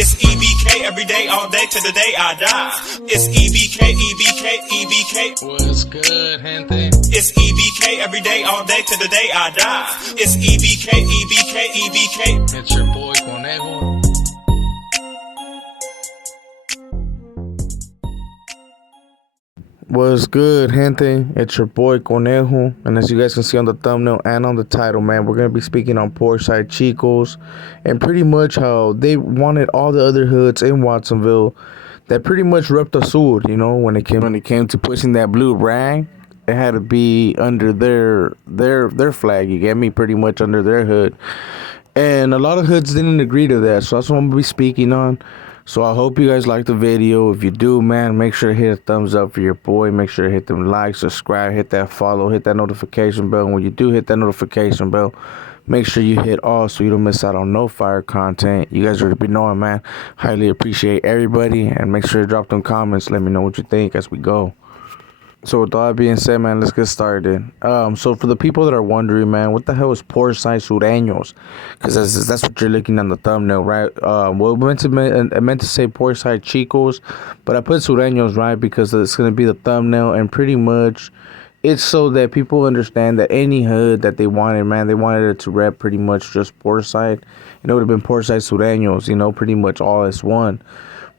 It's E.B.K every day, all day, to the day I die. It's E.B.K, E.B.K, E.B.K. What's good, gente? It's E.B.K every day, all day, to the day I die. It's E.B.K, E.B.K, E.B.K. It's your boy Conejo. What's good, gente? It's your boy Conejo, and as you guys can see on the thumbnail and on the title, man, we're gonna be speaking on Portside Chicos and pretty much how they wanted all the other hoods in Watsonville that pretty much repped the sur. You know, when it came to pushing that blue rag, it had to be under their flag. You get me? Pretty much under their hood, and a lot of hoods didn't agree to that. So that's what I'm gonna be speaking on. So I hope you guys like the video. If you do, man, make sure to hit a thumbs up for your boy. Make sure to hit them likes, subscribe, hit that follow, hit that notification bell. And when you do hit that notification bell, make sure you hit all so you don't miss out on no fire content. You guys already be knowing, man. Highly appreciate everybody. And make sure to drop them comments. Let me know what you think as we go. So with all that being said, man, let's get started. So for the people that are wondering, man, what the hell is Portside Sureños? Because that's what you're looking on the thumbnail, right? Well, I meant to say Portside Chicos, but I put Sureños, right, because it's going to be the thumbnail, and pretty much it's so that people understand that any hood that they wanted, man, they wanted it to rep pretty much just Portside. And it would have been Portside Sureños, you know, pretty much all as one.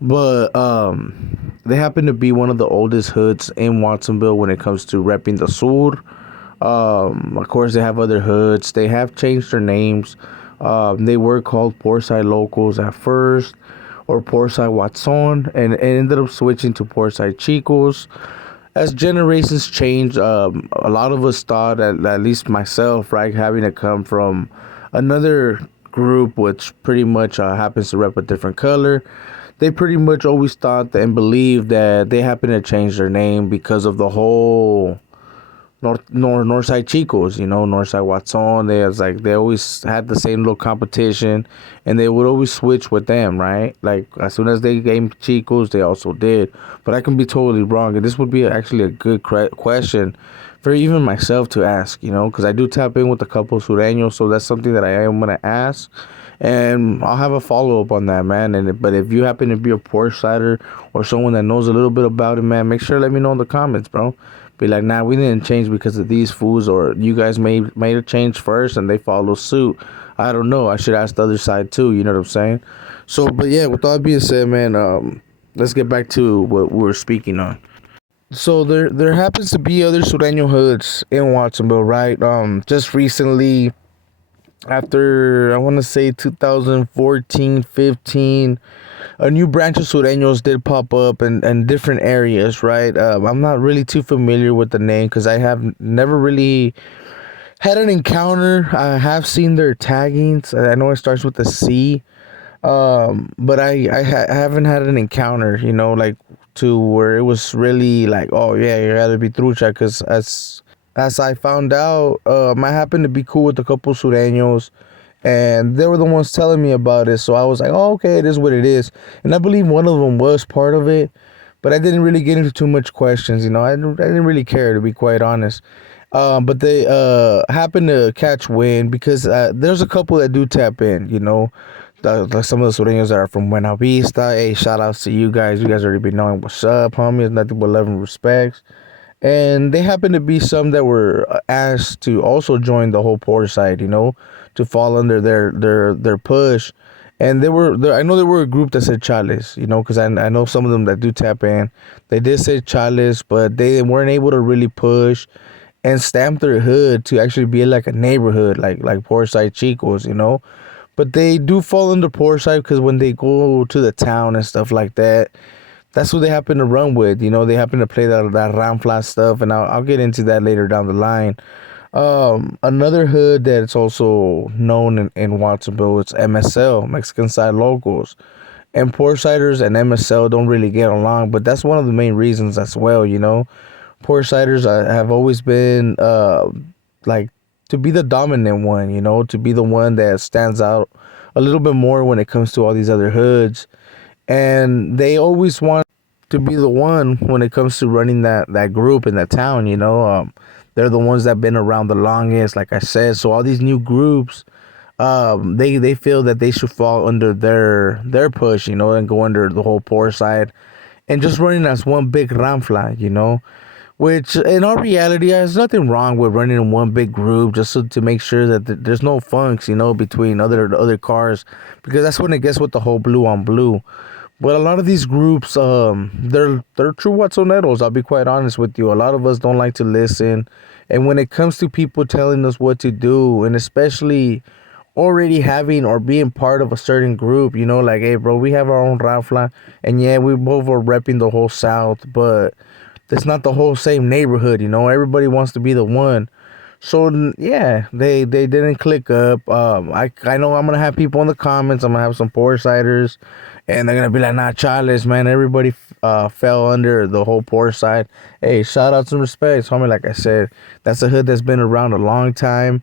But they happen to be one of the oldest hoods in Watsonville when it comes to repping the sur. Of course, they have other hoods. They have changed their names. They were called Portside Locals at first, or Portside Watson, and it ended up switching to Portside Chicos. As generations changed, a lot of us thought, at least myself, right, having to come from another group which pretty much happens to rep a different color. They pretty much always thought and believed that they happened to change their name because of the whole Northside Chicos, you know, Northside Watson. They always had the same little competition, and they would always switch with them, right? Like as soon as they came Chicos, they also did. But I can be totally wrong, and this would be actually a good question for even myself to ask, you know, because I do tap in with a couple Sureños, so that's something that I am gonna ask. And I'll have a follow-up on that, man. But if you happen to be a Portsider or someone that knows a little bit about it, man, make sure to let me know in the comments, bro. Be like, nah, we didn't change because of these fools, or you guys made a change first and they follow suit. I don't know. I should ask the other side too, you know what I'm saying? So, but yeah, with all that being said, man, let's get back to what we were speaking on. So there happens to be other Sureno hoods in Watsonville, right? Just recently, after I want to say 2014, 15, a new branch of Sureños did pop up in different areas, right? I'm not really too familiar with the name because I have never really had an encounter. I have seen their taggings. I know it starts with a C, but I haven't had an encounter, you know, like to where it was really like, oh yeah, you gotta be trucha, because as I found out, I happened to be cool with a couple Sureños, and they were the ones telling me about it. So I was like, oh, okay, it is what it is. And I believe one of them was part of it, but I didn't really get into too much questions. You know, I didn't really care, to be quite honest. But they happened to catch wind because there's a couple that do tap in, you know. Like some of the Sureños that are from Buena Vista. Hey, shout outs to you guys. You guys already be knowing what's up, homies. Nothing but love and respects. And they happen to be some that were asked to also join the whole Portside, you know, to fall under their push. And I know there were a group that said Chales, you know, because I know some of them that do tap in. They did say Chales, but they weren't able to really push and stamp their hood to actually be like a neighborhood, like Portside Chicos, you know. But they do fall under Portside because when they go to the town and stuff like that, that's what they happen to run with. You know, they happen to play that Ramfla stuff, and I'll get into that later down the line. Another hood that's also known in Watsonville, it's MSL, Mexican Side Locals. And Portsiders and MSL don't really get along, but that's one of the main reasons as well, you know. Portsiders have always been, like, to be the dominant one, you know, to be the one that stands out a little bit more when it comes to all these other hoods. And they always want to be the one when it comes to running that group in that town, you know. They're the ones that have been around the longest, like I said. So all these new groups they feel that they should fall under their push, and go under the whole poor side, and just running as one big ramfla, which in all reality, there's nothing wrong with running in one big group just to make sure that there's no funks, between other cars, because that's when it gets with the whole blue on blue. But a lot of these groups, they're true Watsoneros. I'll be quite honest with you. A lot of us don't like to listen, and when it comes to people telling us what to do, and especially already having or being part of a certain group, like, hey, bro, we have our own Rafla, and yeah, we both are repping the whole South, but that's not the whole same neighborhood. Everybody wants to be the one. So yeah, they didn't click up. I know I'm gonna have people in the comments. I'm gonna have some poor siders, and they're gonna be like, "Nah, Charles, man, everybody fell under the whole poor side." Hey, shout out some respects, homie. Like I said, that's a hood that's been around a long time,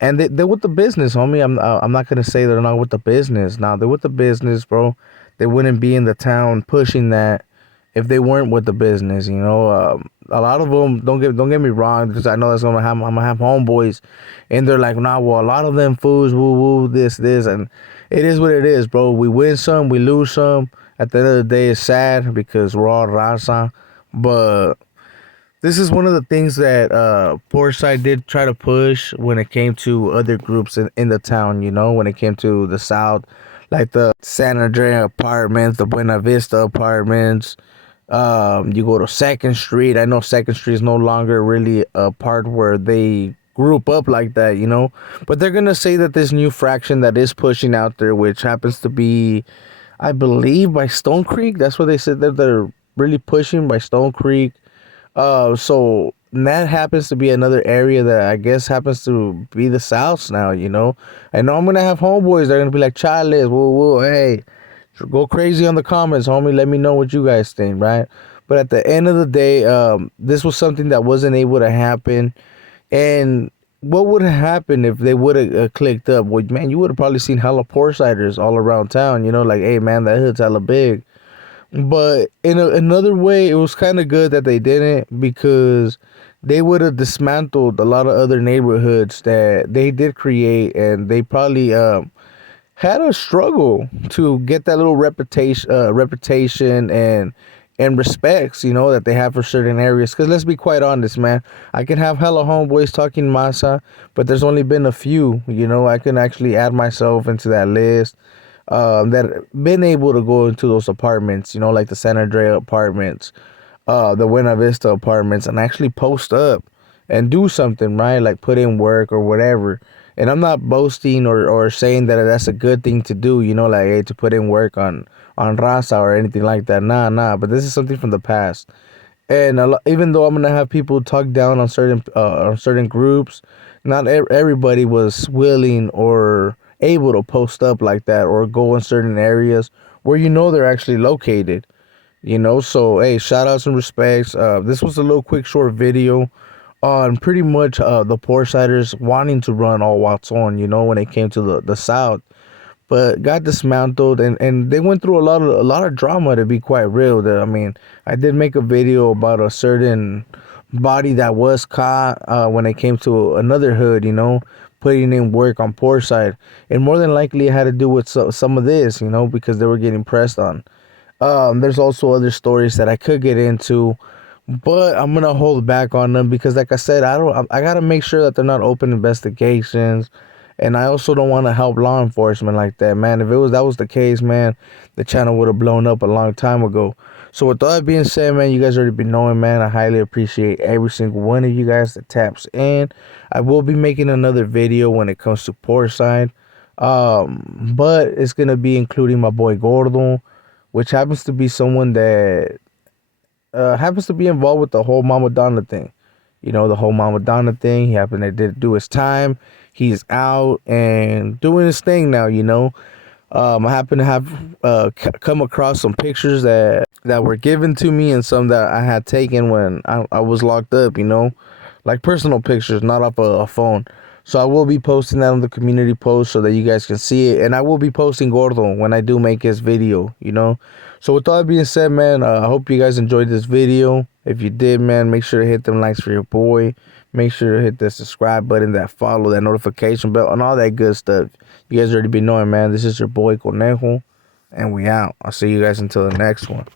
and they're with the business, homie. I'm not gonna say they're not with the business. Now they're with the business, bro. They wouldn't be in the town pushing that if they weren't with the business. A lot of them, don't get me wrong, because I know that's I'm gonna have homeboys, and they're like, nah, well, a lot of them fools, woo woo, this, and it is what it is, bro. We win some, we lose some. At the end of the day, it's sad because we're all raza, but this is one of the things that Portside did try to push when it came to other groups in the town, when it came to the South, like the San Andrea apartments, the Buena Vista apartments. You go to Second Street. I know Second Street is no longer really a part where they group up like that, but they're going to say that this new fraction that is pushing out there, which happens to be, I believe, by Stone Creek. That's what they said that they're really pushing, by Stone Creek. So that happens to be another area that I guess happens to be the South now, I know I'm gonna have homeboys. They're gonna be like, Charles, whoa, whoa, hey, go crazy on the comments, homie. Let me know what you guys think, right? But at the end of the day, this was something that wasn't able to happen. And what would have happened if they would have clicked up? Well, man, you would have probably seen hella Portsiders all around town, like, hey, man, that hood's hella big. But in another way, it was kind of good that they didn't, because they would have dismantled a lot of other neighborhoods that they did create, and they probably had a struggle to get that little reputation and respects, that they have for certain areas. Because let's be quite honest, man, I can have hella homeboys talking masa, but there's only been a few. I can actually add myself into that list, that been able to go into those apartments, like the San Andrea apartments, the Buena Vista apartments, and actually post up and do something, right? Like put in work or whatever. And I'm not boasting or saying that that's a good thing to do, like, hey, to put in work on Raza or anything like that. Nah. But this is something from the past. And even though I'm gonna have people talk down on certain groups, not everybody was willing or able to post up like that or go in certain areas where they're actually located. So hey, shout outs and respects. This was a little quick short video on pretty much the Portsiders wanting to run all Watson, when it came to the South, but got dismantled, and they went through a lot of drama, to be quite real. I mean, I did make a video about a certain body that was caught when it came to another hood, putting in work on Portside, and more than likely it had to do with some of this, because they were getting pressed on. There's also other stories that I could get into, but I'm gonna hold back on them because, like I said, I gotta make sure that they're not open investigations, and I also don't want to help law enforcement like that, man. If that was the case, man, the channel would have blown up a long time ago. So with all that being said, man, you guys already been knowing, man, I highly appreciate every single one of you guys that taps in. I will be making another video when it comes to Portside, but it's gonna be including my boy Gordo, which happens to be someone that happens to be involved with the whole Mama Donna thing. The whole Mama Donna thing. He happened to do his time. He's out and doing his thing now. I happen to have come across some pictures that were given to me, and some that I had taken when I was locked up. Like personal pictures, not off a phone. So I will be posting that on the community post so that you guys can see it. And I will be posting Gordo when I do make his video, So with all that being said, man, I hope you guys enjoyed this video. If you did, man, make sure to hit them likes for your boy. Make sure to hit that subscribe button, that follow, that notification bell, and all that good stuff. You guys already be knowing, man. This is your boy Conejo, and we out. I'll see you guys until the next one.